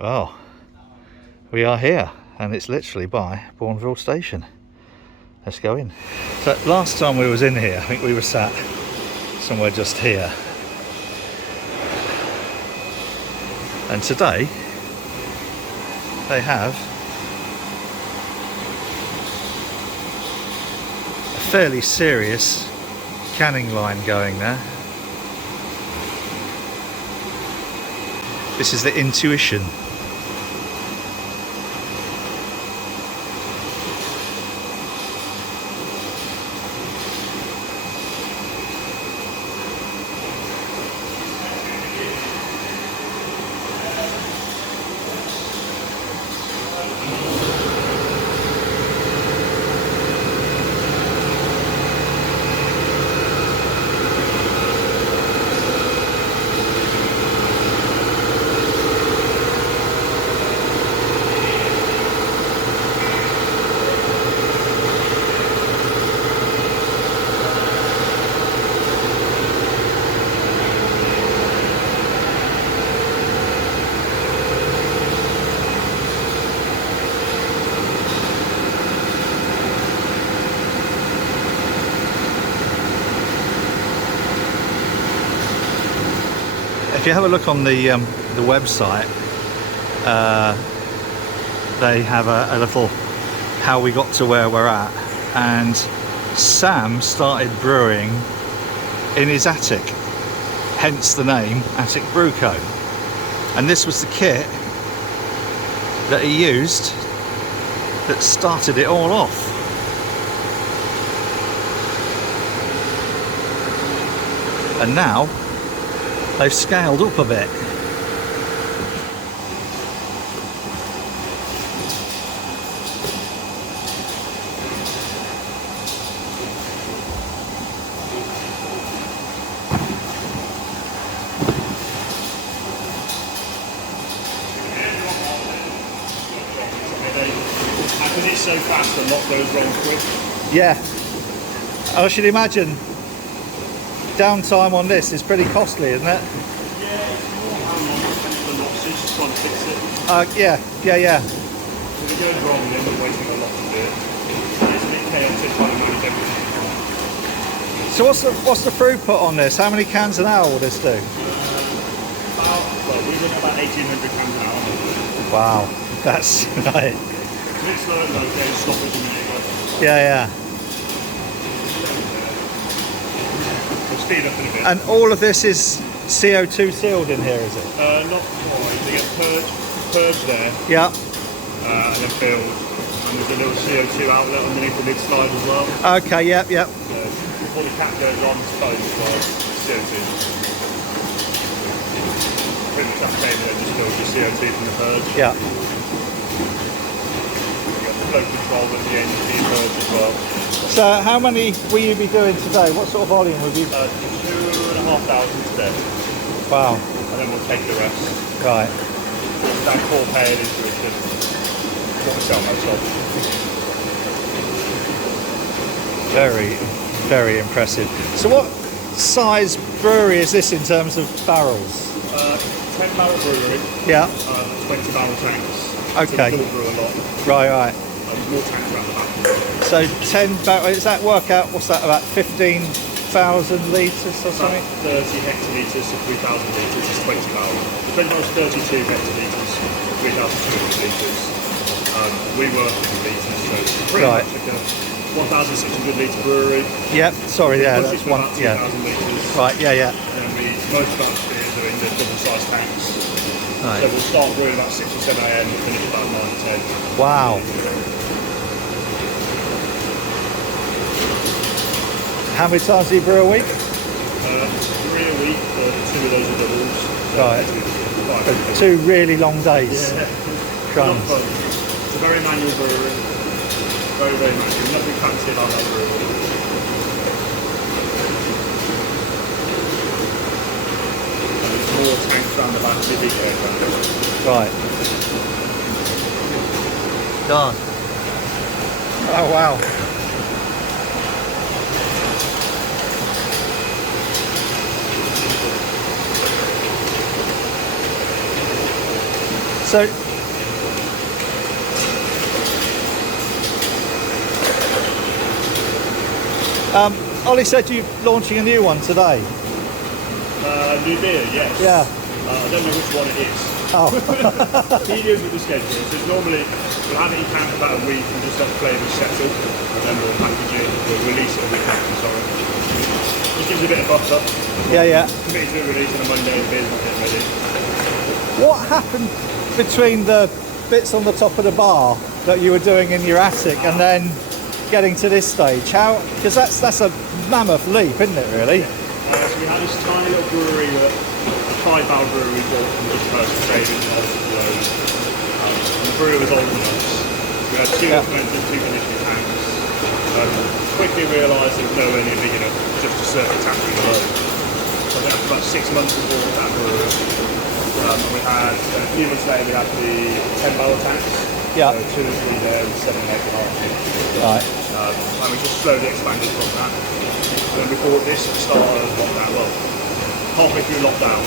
Well, we are here, and it's literally by Bourneville Station. Let's go in. So last time we was in here, I think we were sat somewhere just here. And today, they have a fairly serious canning line going there. This is the Intuition. If you have a look on the website, they have a little how we got to where we're at, and Sam started brewing in his attic, hence the name Attic Brew Co. And this was the kit that he used that started it all off. And now they've scaled up a bit. Because it's so fast, a lot goes wrong quick. Yeah, I should imagine downtime on this is pretty costly, isn't it? Yeah, it's more how long the losses, just trying to fix it. Yeah. If it goes wrong, then we're wasting a lot to do it. It's a bit chaotic trying to manage everything. So what's the throughput on this? How many cans an hour will this do? We run about 1,800 cans an hour. Wow, that's right. It's a bit slow at those days, stop us a minute ago. Yeah. We'll speed up in a bit. And all of this is CO2 sealed in here, is it? Not quite. They get purged there, Yeah. and then filled. And there's a little CO2 outlet underneath the lid slide as well. Okay, yep. Before the cap goes on, it's closed as well. CO2. Pretty much that cable that just fills your CO2 from the purge. Yeah. You've got the flow control at the end of the purge as well. So how many will you be doing today? What sort of volume will you? 2,500 today. Wow. And then we'll take the rest. Right. That 4K Intuition. What we sell most of. Very impressive. So what size brewery is this in terms of barrels? 10 barrel brewery. Yeah. 20 barrel tanks. Okay. So we brew a lot. Right. There's more tanks around the back. So 10 barrels, does that work out, what's that, about 15,000 litres or something? 30 hectolitres to 3,000 litres is 20 barrels. The Brew is 32 hectolitres, 3,200 litres. We work in litres, so it's pretty Right. much like a 1,600 litre brewery. Yep, sorry, yeah, Push that's it to one, about yeah. 2,000 litres. Right, yeah. And then most of our beers are in the double-sized tanks. Right. So we'll start brewing about 6 or 7 a.m. and finish about 9 or 10. Wow. How many times do you brew a week? 3 a week, but 2 of those are doubles. So Right. five. 2 really long days. Yeah. Crumbs. Not fun. It's a very manual brewery. Very manual. Nothing fancy about that brewery. And there's more tanks around the back, big air tanks. Right. Done. Oh wow. So, Ollie said you're launching a new one today. New beer, yes. Yeah. I don't know which one it is. Oh. He deals with the schedule. So normally we'll have it in can for about a week and just let the flavours settle, and then we'll package it. We'll release it a week after. Sorry. Just gives it a bit of buffer. Yeah. Committed to a release on a Monday. The beer's not getting ready. What happened between the bits on the top of the bar that you were doing in your attic and then getting to this stage? How? Because that's a mammoth leap, isn't it? Really? So we had this tiny little brewery, a 5-barrel brewery we bought from just commercial trading in the road. And the brewery was old enough. We had 2 fermenters, 2 conditioning tanks. Quickly realised it was nowhere near big enough just to serve the tank in the road. So I think after about 6 months we bought that brewery. And we had, a few months later we had the 10-barrel tanks. Yeah. So 2 and 3 there and 7 and 8 and a half. Right. And we just slowly expanded from that. And then we bought this at the start of lockdown. Well, halfway through lockdown,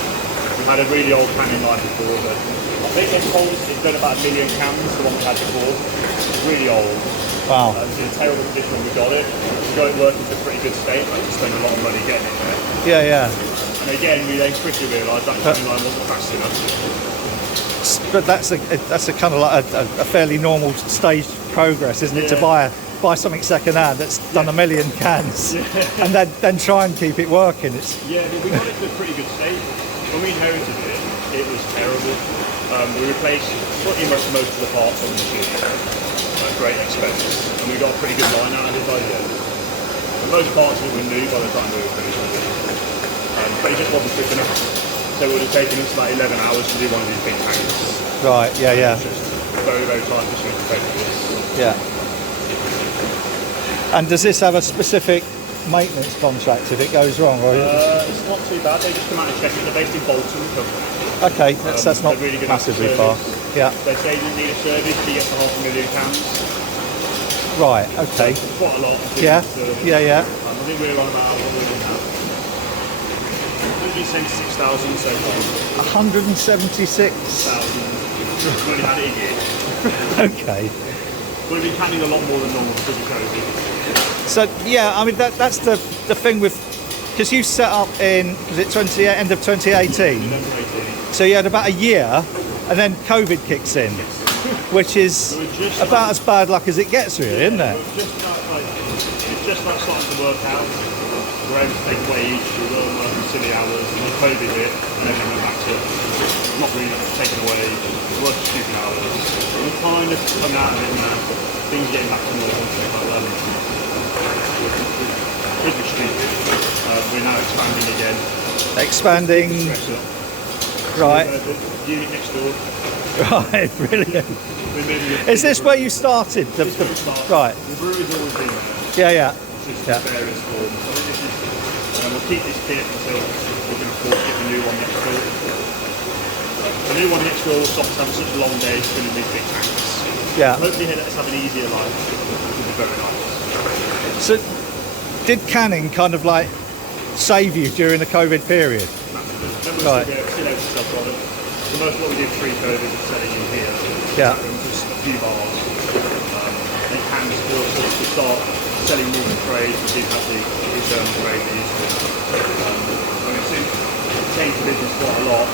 we had a really old canning line before, but I think they told us it's done about 1 million cans, the one we had before. Really old. Wow. It was in a terrible condition when we got it. We got it working to a pretty good state, but we spent a lot of money getting it there. Yeah. And again, we then quickly realised that canning line wasn't fast enough. But that's a kind of like a fairly normal staged progress, isn't it? To buy something second hand that's done 1 million cans and then try and keep it working. It's but we got it to a pretty good state. When we inherited it, it was terrible. We replaced pretty much most of the parts on the machine at great expense, and we got a pretty good line out of it by the end. Most parts of it were new by the time we were finished with it, but it just wasn't quick enough. So it would have taken us about 11 hours to do one of these big tanks. right. Yeah. It's just very, very time consuming to take this. Yeah. And does this have a specific maintenance contract if it goes wrong? Or It's not too bad. They just come out and check it. They're based in Bolton. okay, that's not really good massively at far. service. Yeah. They say you need a service to get to 500,000 cans. Right. Okay. It's quite a lot. Yeah. I think we're on about what we're doing now. 176,000 so far. 176. 1,000. We've only had it a year. Okay. We've been canning a lot more than normal because of COVID. So yeah, I mean that's the thing with, because you set up in, was it end of 2018? So you had about a year, and then COVID kicks in, which is about as bad luck as it gets, really, isn't it? It's just like starting to work out. We're able to take wage, we weren't working silly hours, and then COVID hit, and everything went back to not really taken away, working stupid hours. We're kind of coming out of it now, things getting back to normal, stuff like that. Pretty stupid. We're now expanding again. Expanding. Right. The unit next door. Right, brilliant. Is this where you started? Right. The brewery's always been there. Yeah. Just in various forms. I think this is, we'll keep this kit until we can afford to get the new one next door. The new one next door will stop us having such long days filling these big tanks. Yeah. Hopefully let us have an easier life. It would be very nice. So, did canning kind of like save you during the COVID period? Massively. Right. Still able to sell products. So most of what we did pre-COVID was selling in here. Yeah. Just a few bars. And cans to start selling more to trade. We did have the return trade we used to. I mean, since it changed the business quite a lot.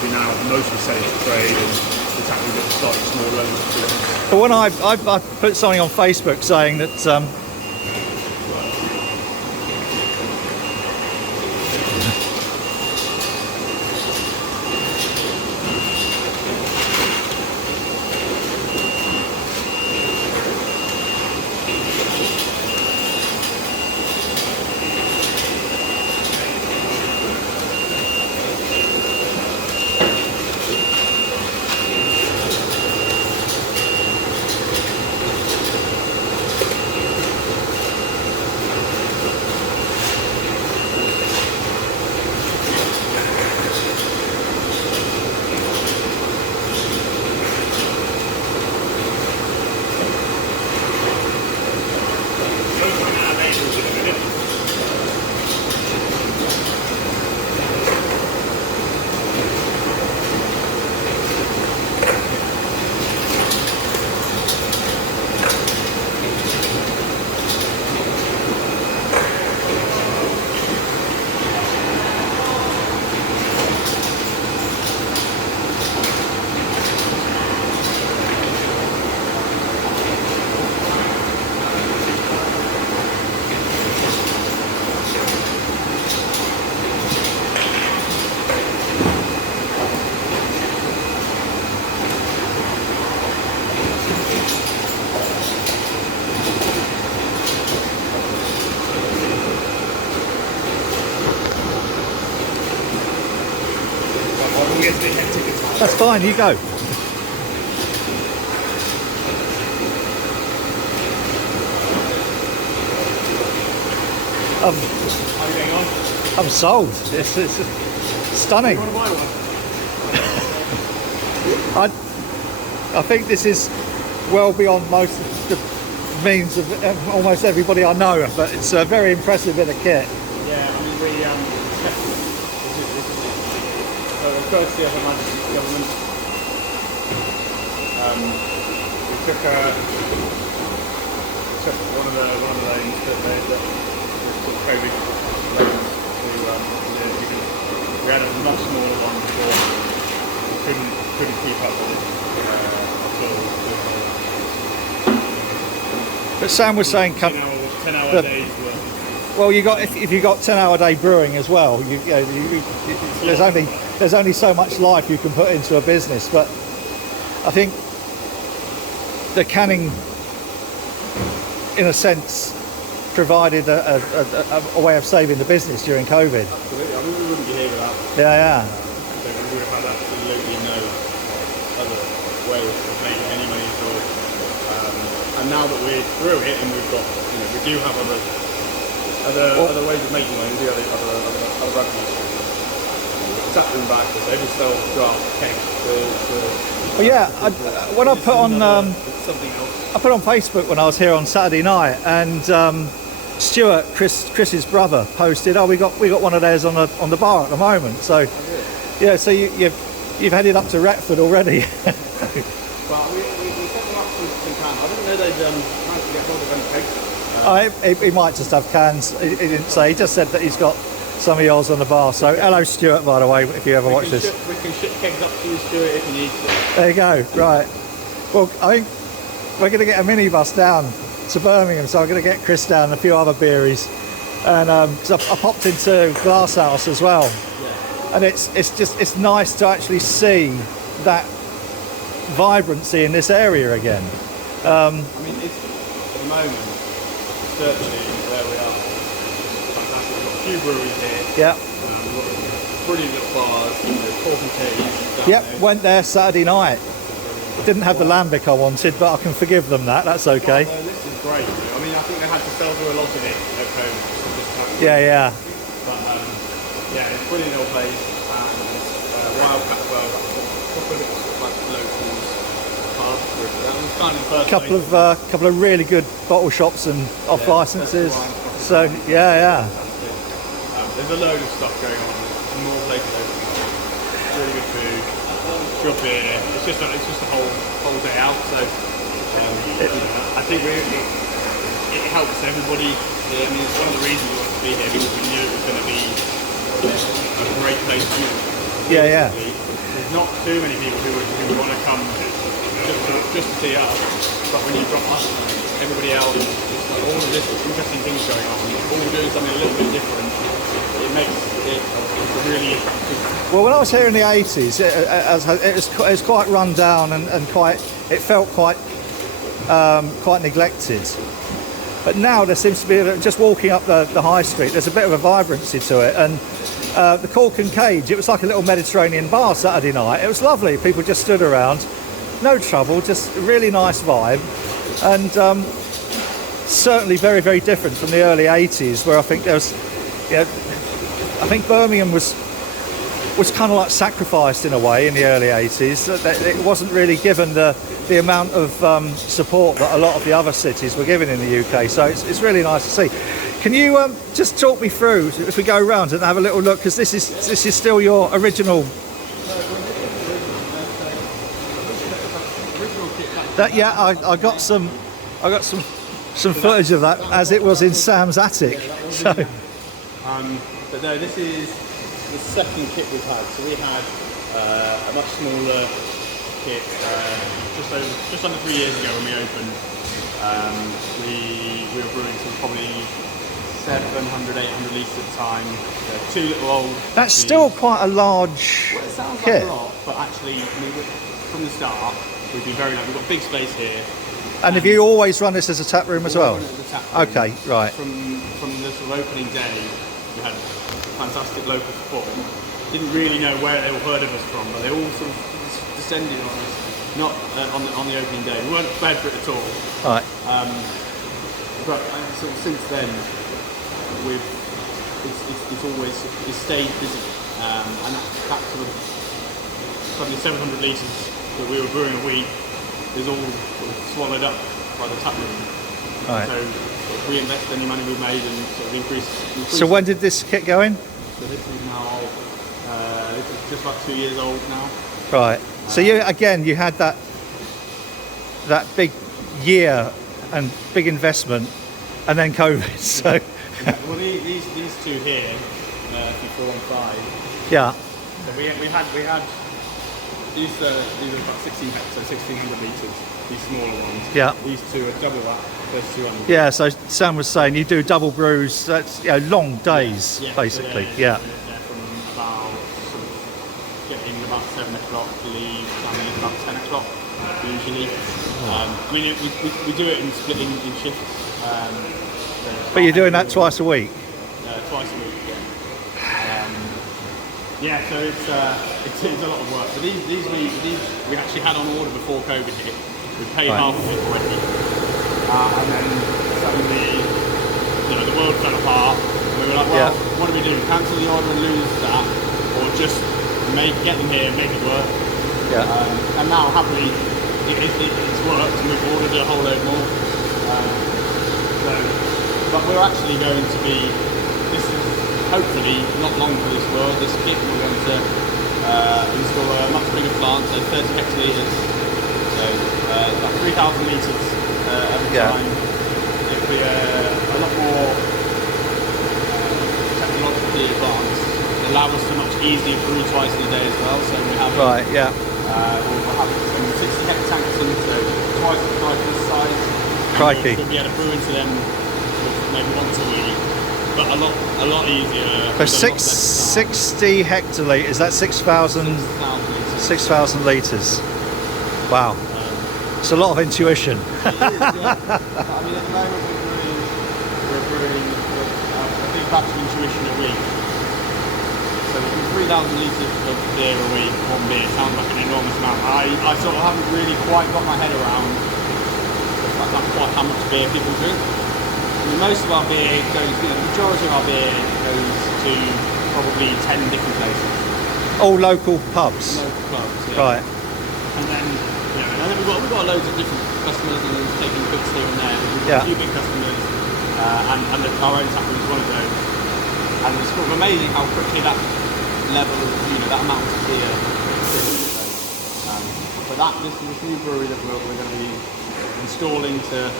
We now mostly selling to trade, and it's actually got slightly smaller business. But when I put something on Facebook saying that fine, you go. How are you getting on? I'm sold. It's stunning. You want to buy one? I think this is well beyond most of the means of almost everybody I know, but it's a very impressive bit of kit. Yeah, I mean, we, so the courtesy of Her Majesty's government, we took one of the loans that COVID loans we had a much smaller one before. We couldn't keep up with it But Sam was saying, 10 hour days worth. well, you got if you got 10-hour day brewing as well, there's only so much life you can put into a business. But I think the canning, in a sense, provided a way of saving the business during COVID. Absolutely, I mean, we wouldn't be here without it. Yeah. So we would have had absolutely no other way of making any money at all. And now that we're through it and we've got, we do have other ways of making money, we do have other revenue streams. Tap them back, so they will sell draft kegs Well, yeah. When I put on something else. I put on Facebook when I was here on Saturday night, and Stuart, Chris's brother, posted, "Oh, we got one of theirs on the bar at the moment." So, yeah. So you've headed up to Retford already. Well, we set them up some cans. I didn't know they'd managed to get hold of any kegs. He might just have cans. He didn't say. He just said that he's got some of yours on the bar. So hello, Stuart, by the way, if you ever watch this. We can ship kegs up to you, Stuart, if you need to. There you go. Right. Well, I think we're going to get a minibus down to Birmingham, so I'm going to get Chris down and a few other beeries. And so I popped into Boathouse as well. Yeah. And it's nice to actually see that vibrancy in this area again. I mean, it's, at the moment, searching where we are, fantastic. We've got a few breweries here. Yeah. We've got brilliant little bars, pork and teas. Yep, went there Saturday night. Didn't have the lambic I wanted, but I can forgive them that. That's okay. Well, this is great. I mean, I think they had to sell through a lot of it at COVID. So this time. Yeah. But yeah, it's a brilliant little place. And Wildcat, well, proper little sort of like locals pub. That was kind of the first Couple of really good bottle shops and off licenses. So yeah. There's a load of stuff going on. There's more places opening up. Really good food, good beer. It's just a whole day out. So I think it helps everybody. I mean, it's one of the reasons we wanted to be here, because we knew it was going to be a great place to live. Yeah. There's not too many people who would want to come just to see us, but when you've got us and everybody else, it's like all of this interesting things going on, all doing something a little bit different, it makes it really attractive. Well, when I was here in the 80s, it was quite run down and it felt quite neglected. But now there seems to be, just walking up the high street, there's a bit of a vibrancy to it. And the Cork and Cage, it was like a little Mediterranean bar Saturday night. It was lovely. People just stood around, no trouble, just a really nice vibe. And certainly very, very different from the early 80s, where I think there was, I think Birmingham was kind of like sacrificed in a way in the early 80s. It wasn't really given the amount of support that a lot of the other cities were given in the UK. So it's really nice to see. Can you just talk me through, if we go around and have a little look, because this is still your original. I got some footage of that as it was in Sam's attic. So. But no, this is the second kit we've had. So we had a much smaller kit just under 3 years ago when we opened. We were brewing some probably 700, 800 litres at the time. Two little old. That's still quite a large it sounds kit. like a lot, but actually, from the start, we've been very nice. We've got big space here. And have you always run this as a tap room as well? As a tap room. Okay, right. From the sort of opening day, we had fantastic local support. Didn't really know where they all heard of us from, but they all sort of descended on us, not on the opening day. We weren't prepared for it at all. Right. But sort of since then, it's stayed busy, and that sort of probably 700 litres that we were brewing a week is all sort of swallowed up by the tap room. Right. So reinvest any money we made and sort of increase. So when did this get going? So this is now this is just like 2 years old now. Right. So you had that big year and big investment, and then COVID. So Well, these two here, 4 and 5. yeah. So we had these are about 16 hectares, so 1600 litres. These smaller ones. Yeah. These two are double that. There's 200. Yeah. So Sam was saying you do double brews. That's long days, Yeah, basically. So Yeah. they're from about sort of getting about 7 o'clock to leave, and then about 10 o'clock usually. I mean, we do it in splitting in shifts. But you're doing that twice a week. Twice a week, yeah. So it's a lot of work. But these we actually had on order before COVID hit. We paid Right. half of it already, and then suddenly, the world fell apart. We were like, well, what do we do? Cancel the order and lose that, or just get them here, make it work? Yeah. And now, happily, it's worked, and we've ordered a whole load more. But we're actually going to be, this is hopefully not long for this world, this kit. We're going to install a much bigger plant, so 30 hectolitres, so about 3,000 litres at a time. It'll be a lot more technologically advanced. It'll allow us to much easier brew twice in a day as well, so we have Right. Yeah. we'll have some 60 hectolitre tanks in, so twice this size. Crikey. We'll be able to brew into them maybe once a week, but a lot easier. So 60 hectolitres. That's 6,000 litres. Wow. It's a lot of intuition. It is, yeah. I mean, at the moment we're brewing a big batch of intuition a week. So we do 3,000 litres of beer a week, one beer. Sounds like an enormous amount. I sort of haven't really quite got my head around quite how much beer people drink. I mean, most of our beer goes, the majority of our beer goes to probably 10 different places. All local pubs. Local clubs, yeah. Right. And then, and then we've got loads of different customers and taking bits here and there. We've got a few big customers, and our own tap room is one of those. And it's sort of amazing how quickly that level of, that amount of beer is. But this new brewery that we're going to be installing to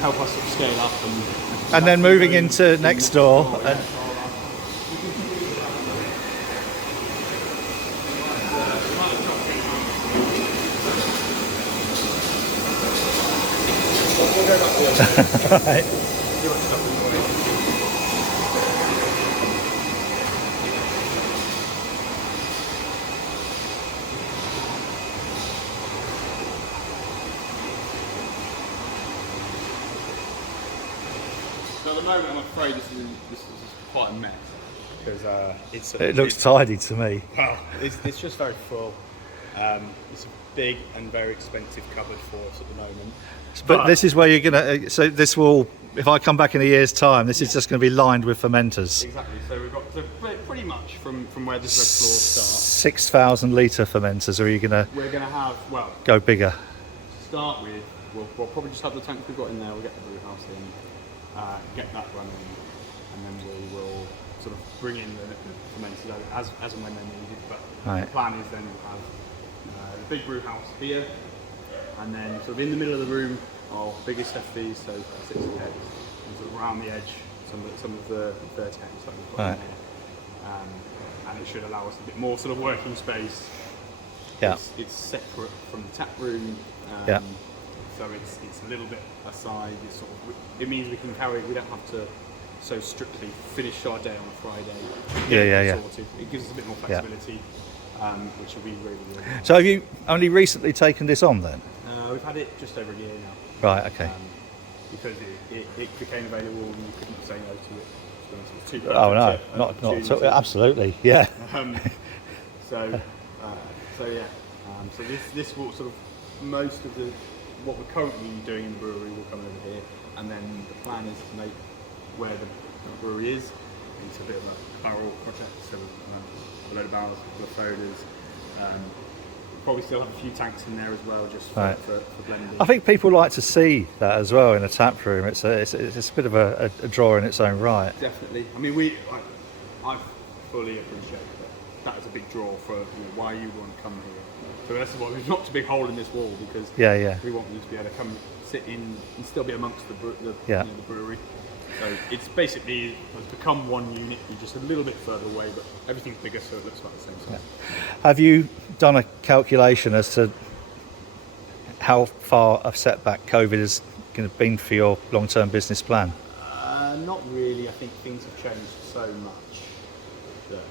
help us sort of scale up and then moving into next door. Right. So at the moment, I'm afraid this is quite a mess because It looks tidy to me. Well, it's just very full. It's a big and very expensive cupboard for us at the moment. But this is where you're gonna. So this will, if I come back in a year's time, this is just going to be lined with fermenters. Exactly. So we've got pretty much from where this red floor starts. 6,000 litre fermenters. Or are you gonna? We're going to have Go bigger. To start with, we'll probably just have the tank we've got in there. We'll get the brew house in, get that running, and then we will sort of bring in the fermenters as and when they're needed. But the plan is then we'll have the big brew house here, and then sort of in the middle of the room our biggest FVs, so 60 heads, and sort of around the edge some of the 30 heads that we've got in there. And it should allow us a bit more sort of working space. Yeah. It's separate from the tap room. So it's a little bit aside. It means we don't have to so strictly finish our day on a Friday. Sorted. It gives us a bit more flexibility, which will be really, really nice. So have you only recently taken this on then? We've had it just over a year now. Right. Okay. Because it became available and you couldn't say no to it. So it's too good. Oh no, not at all. Absolutely. Yeah. So yeah. So this will sort of, most of what we're currently doing in the brewery will come over here, and then the plan is to make where the brewery is into a bit of a barrel project, so a load of barrels, a couple of folders. Probably still have a few tanks in there as well, just for blending. I think people like to see that as well in a tap room. It's a bit of a draw in its own right. Definitely. I mean, I fully appreciate that is a big draw for why you want to come here. So that's why we've knocked a big hole in this wall, because we want you to be able to come sit in and still be amongst the brewery. So it's basically become one unit, you're just a little bit further away, but everything's bigger, so it looks like the same size. Have you done a calculation as to how far a setback COVID has been for your long-term business plan? Not really. I think things have changed so much that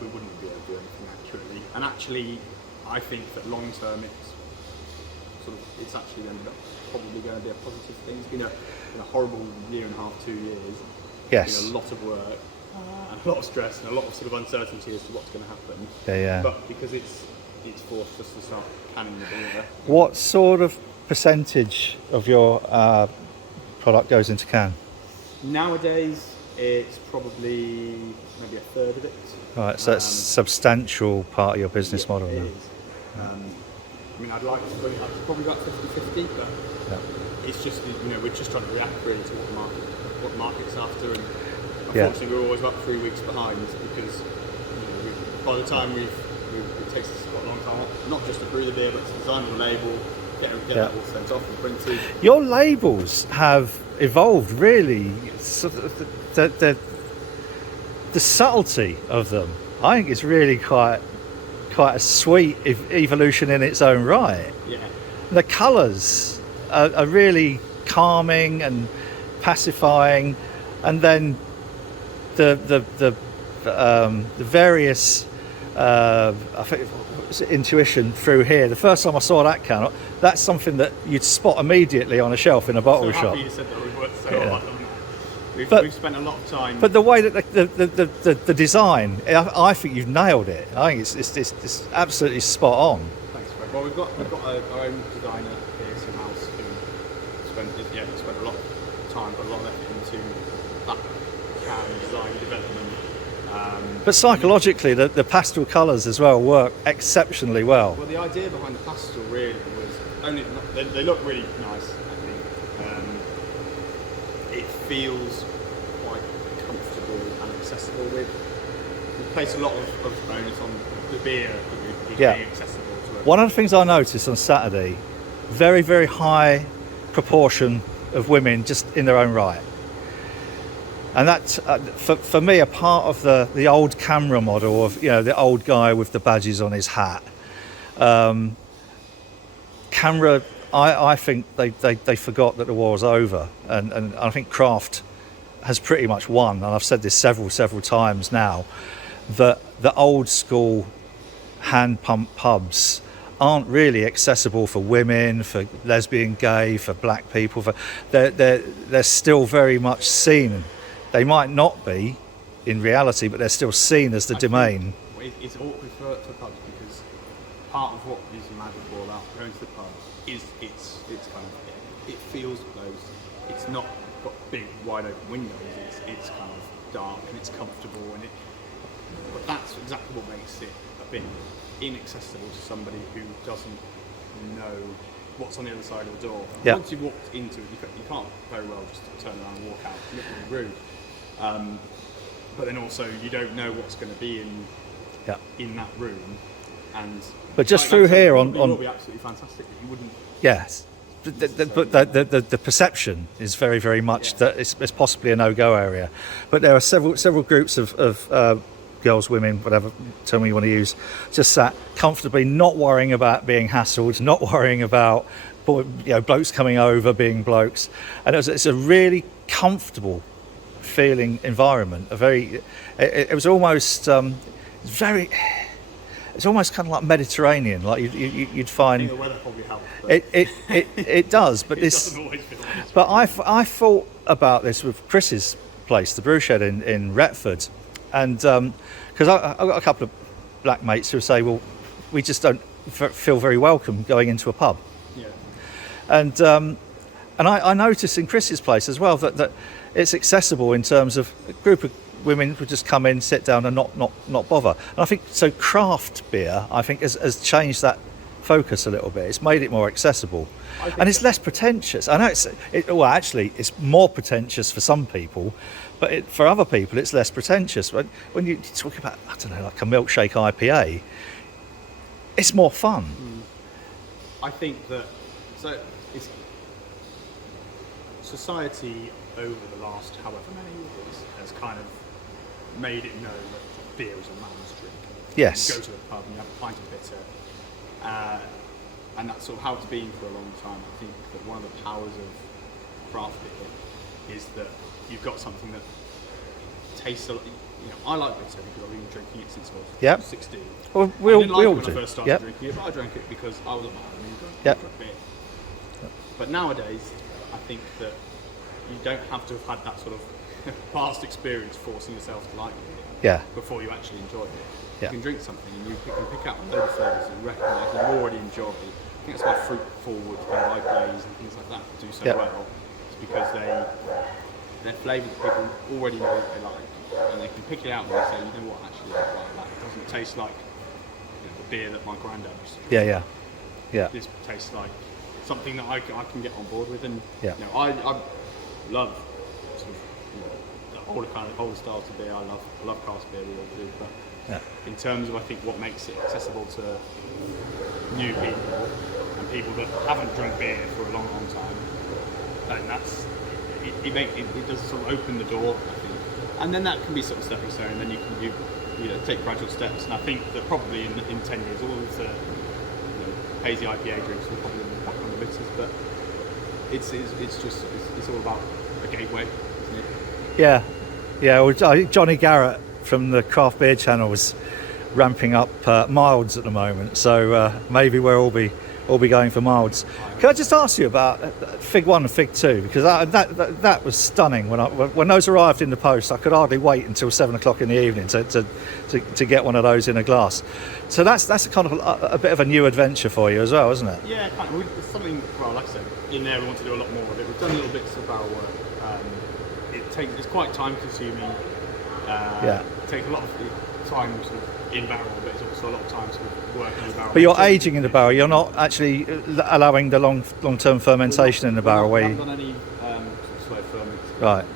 we wouldn't be able to do anything accurately. And actually, I think that long-term it's actually probably going to be a positive thing. It's been a horrible year and a half, 2 years. Yes. It's been a lot of work, and a lot of stress, and a lot of sort of uncertainty as to what's going to happen. Yeah. But because it's forced us to start canning the beer. What sort of percentage of your product goes into can? Nowadays, it's probably maybe a third of it. Right, so that's a substantial part of your business model. It is. I mean, I'd like to bring it up to probably about 50-50, but it's just, we're just trying to react really to what the market's after, and unfortunately we're always about 3 weeks behind, because by the time it takes us quite a long time, not just to brew the beer, but to design the label, get that all sent off and printed. Your labels have evolved really. The subtlety of them, I think, is really quite a sweet evolution in its own right. Yeah. The colours are really calming and pacifying, and then the various I think intuition through here. The first time I saw that can, that's something that you'd spot immediately on a shelf in a bottle shop. You said that. We've worked so hard on that. We've spent a lot of time. But the way that the design, I think you've nailed it. I think it's absolutely spot on. Thanks, Fred. Well, we've got our own designer here, in-house, who spent a lot of time, put a lot of effort into that can design development. But psychologically, the pastel colours as well work exceptionally well. Well, the idea behind the pastel really was they look really nice. I think it feels quite comfortable and accessible with. We place a lot of onus on the beer being accessible to it. One of the things I noticed on Saturday, very, very high proportion of women just in their own right. And that's, for me, a part of the old camera model of, the old guy with the badges on his hat. Camera, I think they forgot that the war was over. And I think craft has pretty much won. And I've said this several times now, that the old school hand pump pubs aren't really accessible for women, for lesbian, gay, for black people. They're still very much seen. They might not be in reality, but they're still seen as the domain. It's awkward for pubs, because part of what is magical about going to the pub is it's kind of, it feels closed. It's not got big wide open windows. It's kind of dark and it's comfortable, but that's exactly what makes it a bit inaccessible to somebody who doesn't know what's on the other side of the door. Yeah. Once you've walked into it, you can't very well just turn around and walk out. It would be rude. But then also you don't know what's going to be in that room, but just through here it will be absolutely fantastic. You wouldn't. Yes, but the perception is very, very much that it's possibly a no-go area. But there are several groups of girls, women, whatever term you want to use, just sat comfortably, not worrying about being hassled, not worrying about blokes coming over being blokes, and it's a really comfortable feeling environment. It was almost it's almost kind of like Mediterranean, like you'd find. I think the weather probably helps. It does, but it doesn't always feel like But I thought about this with Chris's place, the brew shed in Retford, and because I've got a couple of black mates who say, well, we just don't feel very welcome going into a pub. Yeah. And I noticed in Chris's place as well that it's accessible in terms of a group of women would just come in, sit down, and not bother. And I think so. Craft beer, I think, has changed that focus a little bit. It's made it more accessible, and it's less pretentious. I know it's more pretentious for some people, but for other people, it's less pretentious. But when you talk about, I don't know, like a milkshake IPA, it's more fun. I think that it's society over the last however many years has kind of made it known that beer is a man's drink. Yes. You go to the pub and you have a pint of bitter, and that's sort of how it's been for a long time. I think that one of the powers of craft beer is that you've got something that tastes a lot. I like bitter because I've been drinking it since I was 16. Well, we all do. When I first started Yep. drinking it, but I drank it because I was a man and Yep. drank beer. But nowadays, I think that you don't have to have had that sort of past experience forcing yourself to like it Yeah. before you actually enjoy it. Yeah. You can drink something and you can pick out a load of flavours that you recognise and you already enjoy. I think that's why fruit forward kind of IPAs and things like that do so Yeah. well. It's because they're flavours that people already know that they like, and they can pick it out and they say, you know what, actually I like that. It doesn't taste like the beer that my granddad used to drink. Yeah. This tastes like something that I can get on board with, and Yeah. I love sort of the older styles of beer. I love cask beer, we all do, but in terms of I think what makes it accessible to new people and people that haven't drunk beer for a long time, and it does sort of open the door, I think, and then that can be sort of stepping stone, and then you take gradual steps, and I think that probably in 10 years all of the hazy IPA drinks will probably be back on the bitters, but it's all about a gateway, isn't it? Yeah. Well, Johnny Garrett from the Craft Beer Channel was ramping up milds at the moment, so maybe we'll all be going for milds. Can I just ask you about Fig 1 and Fig 2, because that was stunning when those arrived in the post. I could hardly wait until 7 o'clock in the evening to get one of those in a glass. So that's a kind of a bit of a new adventure for you as well, isn't it? Yeah, kind of. It's something, well, like I said, in there we want to do a lot more of it. We've done little bits of barrel work. It's quite time consuming. Take a lot of time sort of in barrel, but it's also a lot of time sort of working in barrel. But you're aging in the barrel. You're not actually allowing the long-term fermentation in the barrel. We haven't done any sort of slow ferment. Right.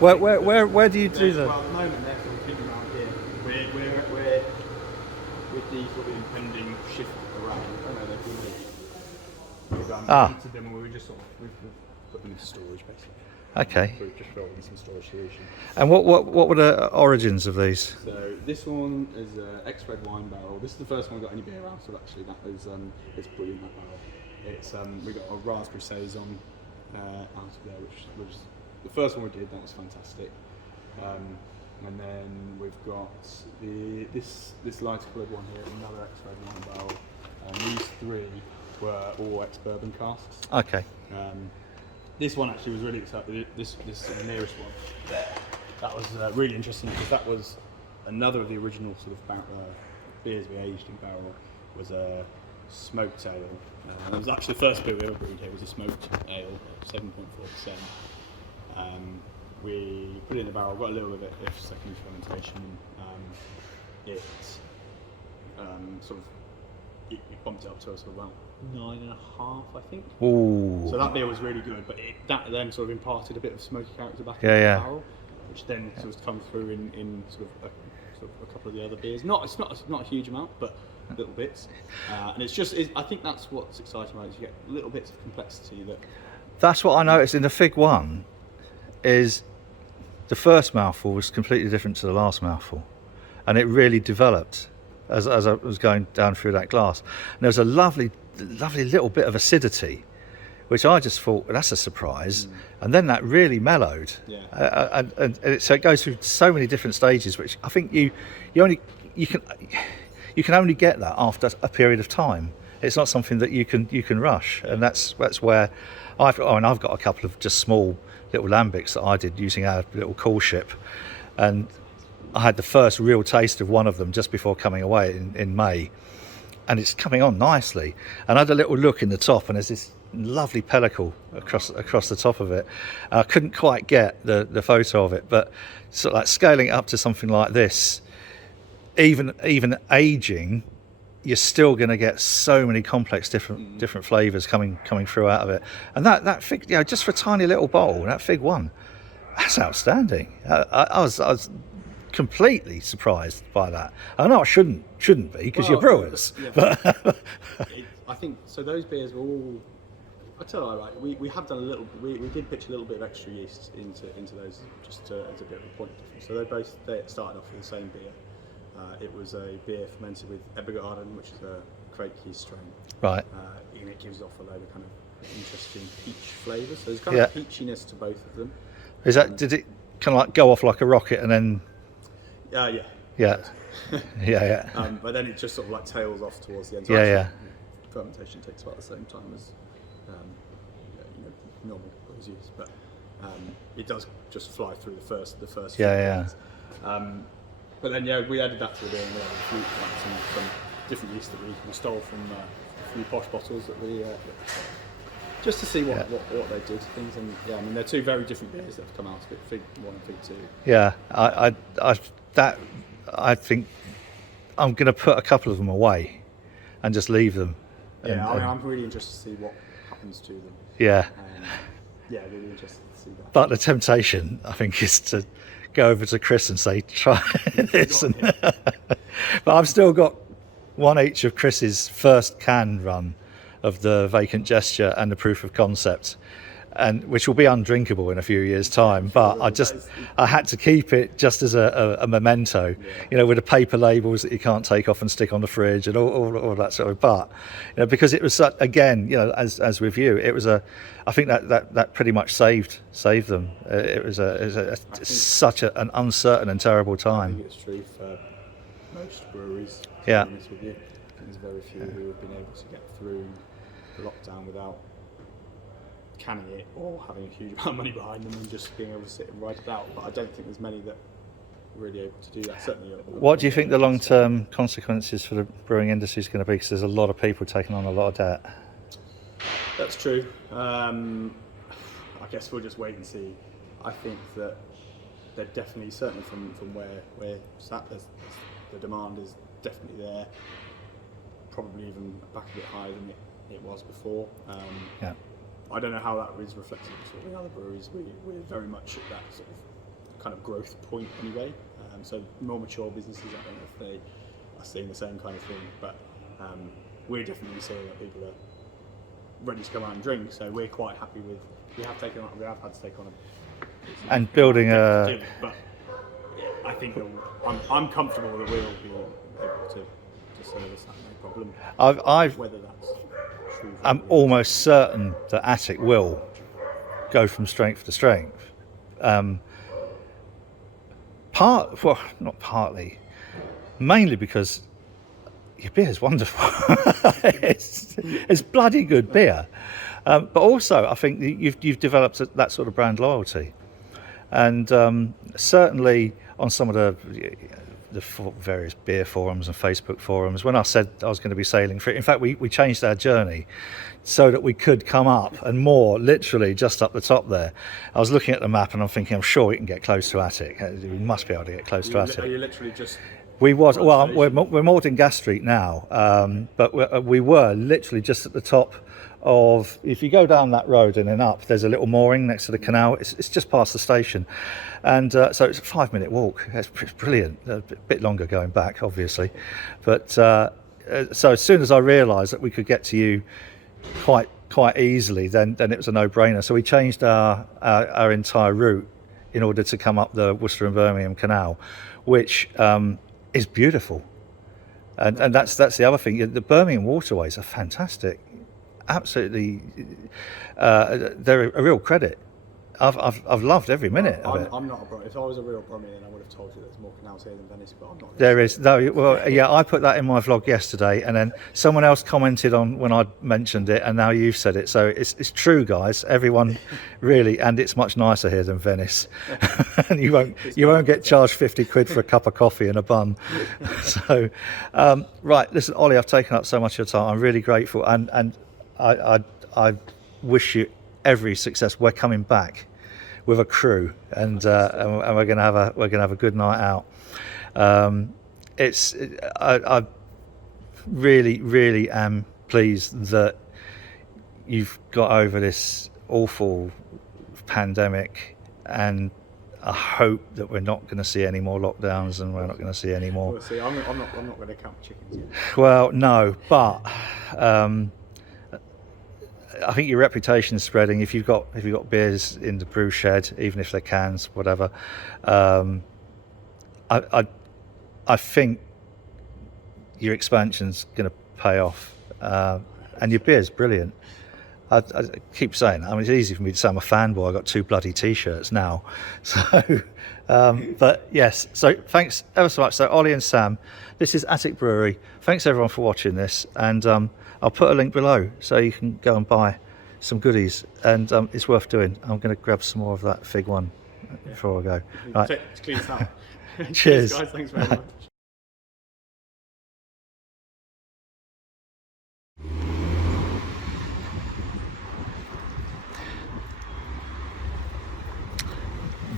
Where do you do that? Well, at the moment they're sort of hidden around here. We're with the sort of impending shift around. I know they've been heated them, and we just sort of we've put them into storage basically. Okay. So we've just filled in some storage solution. And what were the origins of these? So this one is an ex-red wine barrel. This is the first one we got any beer out of. Actually, that was it's brilliant, that barrel. It's we got a raspberry saison out of there, which was the first one we did. That was fantastic. And then we've got this lighter coloured one here, another ex-red wine barrel. And these three were all ex-bourbon casks. Okay. This one actually was really exciting. This nearest one, that was really interesting because that was another of the original sort of beers we aged in barrel. Was a smoked ale. It was actually the first beer we ever brewed here. Was a smoked ale, 7.4%. We put it in the barrel, got a little bit of second fermentation. It bumped it up to a sort of about 9.5, I think. Ooh. So that beer was really good, but that then sort of imparted a bit of smoky character back Yeah, into yeah. the barrel, which then sort of come through in sort of a couple of the other beers. It's not a huge amount, but little bits. And I think that's what's exciting about it. Is you get little bits of complexity that. That's what I noticed in the Fig 1. Is the first mouthful was completely different to the last mouthful, and it really developed as I was going down through that glass. And there was a lovely little bit of acidity, which I just thought, well, that's a surprise. And then that really mellowed. Yeah. So it goes through so many different stages, which I think you can only get that after a period of time. It's not something that you can rush, and that's where I've got a couple of just small little lambics that I did using our little cool ship, and I had the first real taste of one of them just before coming away in May, and it's coming on nicely. And I had a little look in the top, and there's this lovely pellicle across the top of it. I couldn't quite get the photo of it, but sort of like scaling it up to something like this, even aging, you're still going to get so many complex different flavors coming through out of it. And that fig, just for a tiny little bottle, that fig one, that's outstanding. I was completely surprised by that. I know I shouldn't be, because you're brewers. Yeah. But I think so. Those beers were all. I tell you, right, we have done a little. We did pitch a little bit of extra yeast into those, just as a bit of a point difference. So they started off with the same beer. It was a beer fermented with Ebergarden, which is a crepe yeast strain. right, And it gives off a load of kind of interesting peach flavours. So there's kind of peachiness to both of them. is that, did it kind of like go off like a rocket and then? Yeah. Yeah. But then it just sort of like tails off towards the end. So Yeah, actually, yeah. Fermentation takes about the same time as normal brews use, but it does just fly through the first. Yeah. But then we added that to the beer, and we had a few, like some different yeast that we stole from a few posh bottles that we just to see what they did to things. And I mean they're two very different beers that have come out of it, Fig 1 and Fig 2. Yeah, I think I'm going to put a couple of them away and just leave them. Yeah, I'm really interested to see what happens to them. Yeah. Really interested to see that. But the temptation, I think, is to go over to Chris and say, try this. But I've still got one each of Chris's first can run of the Vacant Gesture and the Proof of Concept, and which will be undrinkable in a few years' time. But I had to keep it just as a memento, with the paper labels that you can't take off and stick on the fridge and all that sort of. But because it was again, as with you, it was I think that pretty much saved them. It was such an uncertain and terrible time. I think it's true for most breweries. Yeah. To be honest with you. There's very few who have been able to get through the lockdown without canning it or having a huge amount of money behind them and just being able to sit and write it out. But I don't think there's many that are really able to do that. Certainly. What do you think the long-term consequences for the brewing industry is going to be? Because there's a lot of people taking on a lot of debt. That's true. I guess we'll just wait and see. I think that they're definitely, certainly from where sat, the demand is definitely there. Probably even back a bit higher than it was before. I don't know how that is reflected in other breweries. We're very much at that sort of kind of growth point anyway. So more mature businesses, I don't know if they are seeing the same kind of thing, but we're definitely seeing that people are ready to come out and drink. So we're quite happy with. We have had to take on and building a. But I think I'm comfortable that we'll be able to service that, no problem. Whether that's true. I'm almost certain that Attic will go from strength to strength. Not partly, mainly because your beer is wonderful. it's bloody good beer, but also I think you've developed that sort of brand loyalty, and certainly on some of the various beer forums and Facebook forums, when I said I was going to be sailing through, in fact we changed our journey so that we could come up and more literally just up the top there. I was looking at the map and I'm thinking, I'm sure we can get close to Attic. We must be able to get close to Attic. Are you literally just... We're moored in Gas Street now, but we were literally just at the top of, if you go down that road and then up, there's a little mooring next to the canal. It's just past the station, and so it's a 5-minute walk. It's brilliant. A bit longer going back, obviously, but so as soon as I realised that we could get to you quite easily, then it was a no-brainer. So we changed our entire route in order to come up the Worcester and Birmingham Canal, which is beautiful, and that's the other thing. The Birmingham waterways are fantastic. Absolutely, they're a real credit I've loved every minute of it. I'm not a Brummie. If I was a real Brummie, then I would have told you there's more canals here than Venice, but I'm not. There is, no, well, yeah, I put that in my vlog yesterday, and then someone else commented on when I mentioned it, and now you've said it. So it's true, guys. Everyone really, and it's much nicer here than Venice. And you won't get charged 50 quid for a cup of coffee and a bun. So, right, listen, Ollie, I've taken up so much of your time. I'm really grateful, and I wish you every success. We're coming back with a crew, and we're gonna have a good night out. I really am pleased that you've got over this awful pandemic, and I hope that we're not going to see any more lockdowns, and we're not going to see any more. We'll see. I'm not going to count chickens yet. Well, no, but I think your reputation is spreading. If you've got beers in the brew shed, even if they're cans, whatever, I think your expansion's going to pay off, and your beer's brilliant. I keep saying that. I mean, it's easy for me to say I'm a fanboy. I've got 2 bloody t-shirts now. So, but yes. So thanks ever so much. So Oli and Sam, this is Attic Brewery. Thanks everyone for watching this, and I'll put a link below so you can go and buy some goodies, and it's worth doing. I'm going to grab some more of that fig one before I go. Right. It's clean as hell. Cheers. Guys. Thanks very much.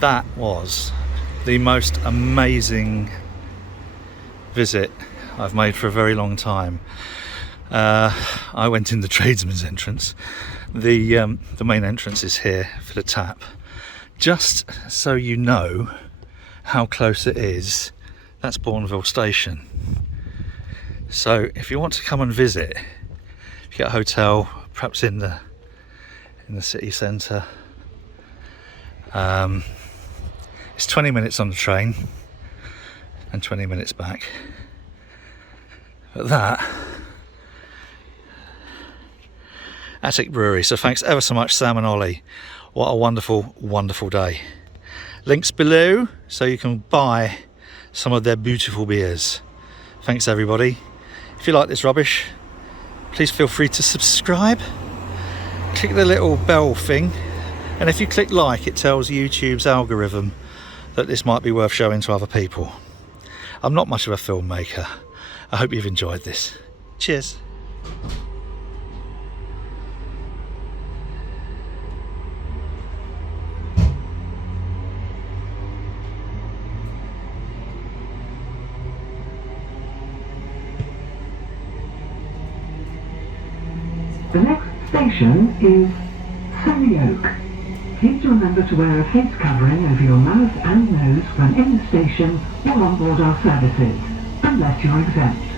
That was the most amazing visit I've made for a very long time. I went in the tradesman's entrance. The main entrance is here for the tap. Just so you know how close it is, that's Bourneville Station. So if you want to come and visit, if you get a hotel, perhaps in the city centre, it's 20 minutes on the train and 20 minutes back. But that, Attic Brewery. So thanks ever so much, Sam and Ollie. What a wonderful, wonderful day. Links below so you can buy some of their beautiful beers. Thanks everybody. If you like this rubbish, please feel free to subscribe. Click the little bell thing, and if you click like, it tells YouTube's algorithm that this might be worth showing to other people. I'm not much of a filmmaker. I hope you've enjoyed this. Cheers. The next station is Surrey Oak. Please remember to wear a face covering over your mouth and nose when in the station or on board our services, unless you're exempt.